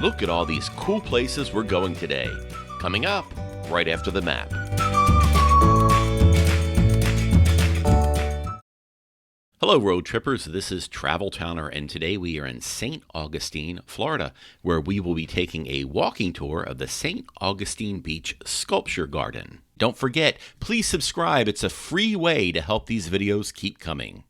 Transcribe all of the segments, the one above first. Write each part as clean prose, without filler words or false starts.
Look at all these cool places we're going today. Coming up, right after the map. Hello, road trippers. This is Travel Towner, and today we are in St. Augustine, Florida, where we will be taking a walking tour of the St. Augustine Beach Sculpture Garden. Don't forget, please subscribe. It's a free way to help these videos keep coming.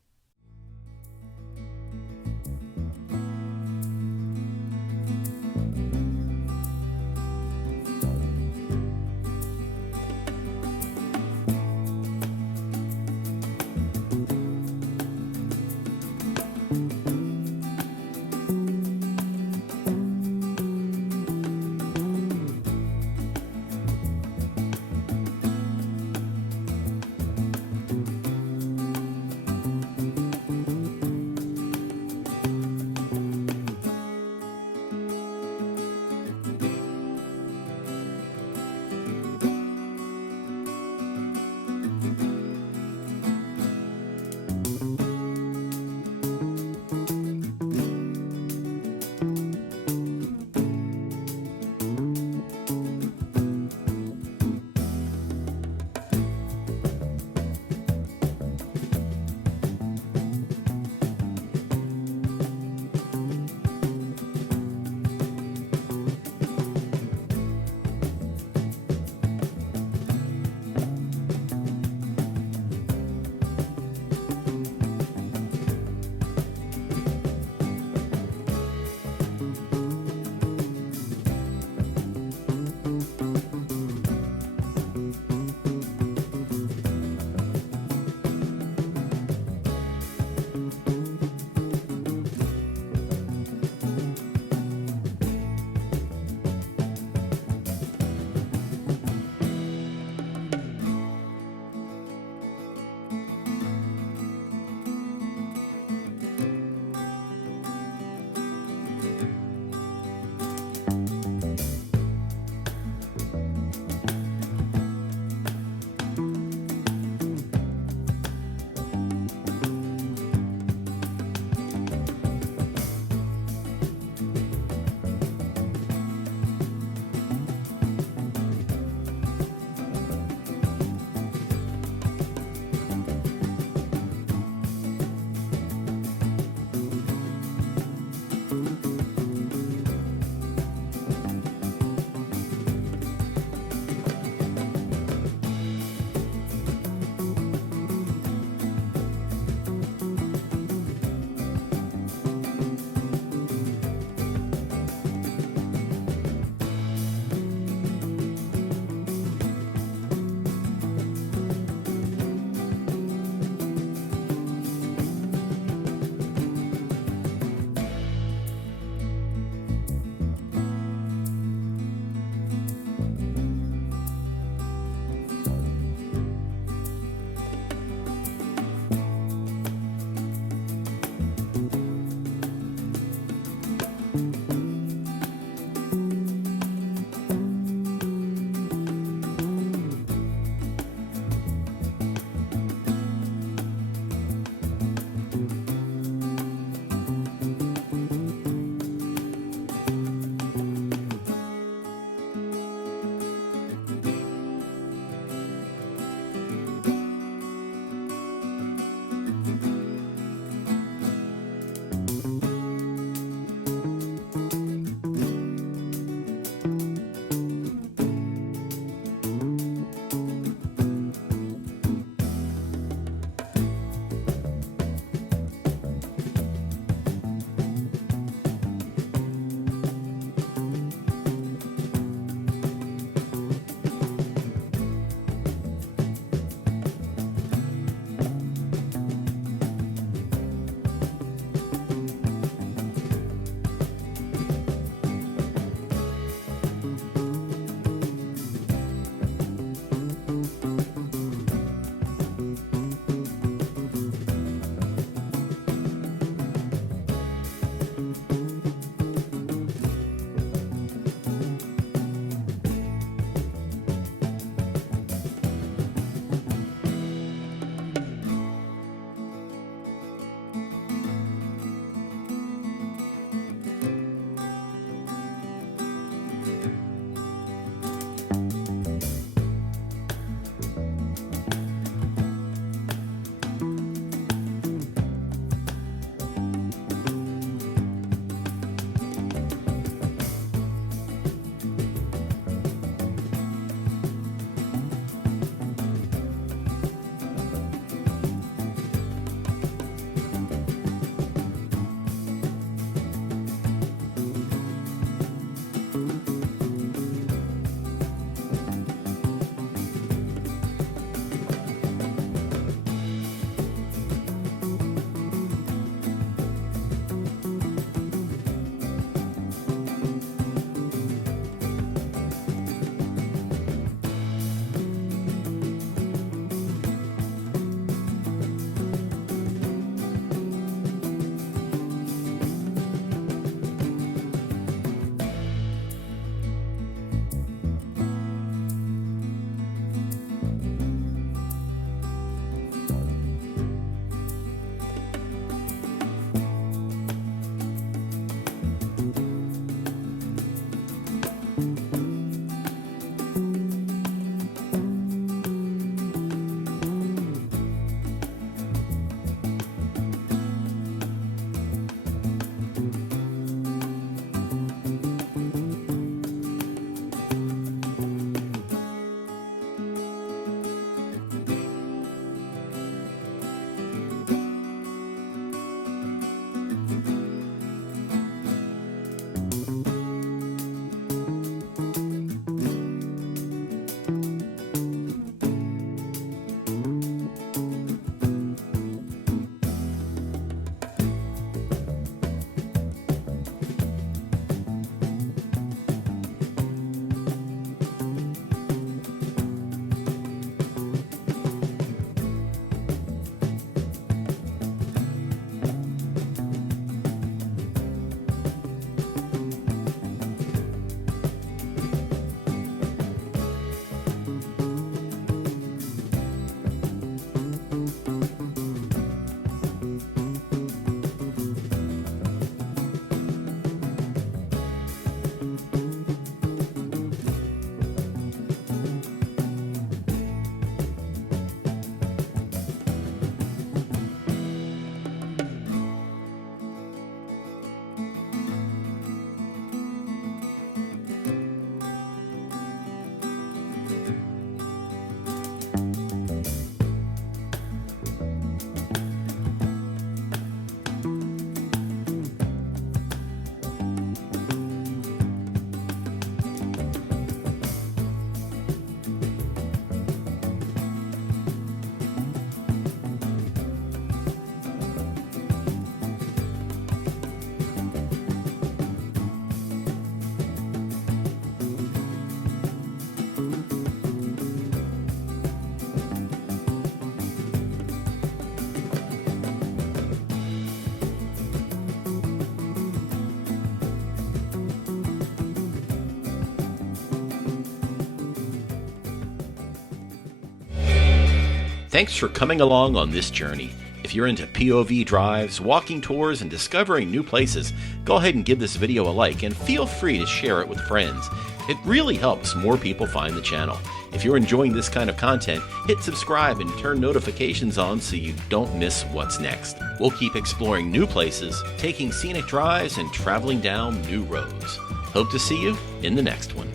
Thanks for coming along on this journey. If you're into POV drives, walking tours, and discovering new places, go ahead and give this video a like and feel free to share it with friends. It really helps more people find the channel. If you're enjoying this kind of content, hit subscribe and turn notifications on so you don't miss what's next. We'll keep exploring new places, taking scenic drives, and traveling down new roads. Hope to see you in the next one.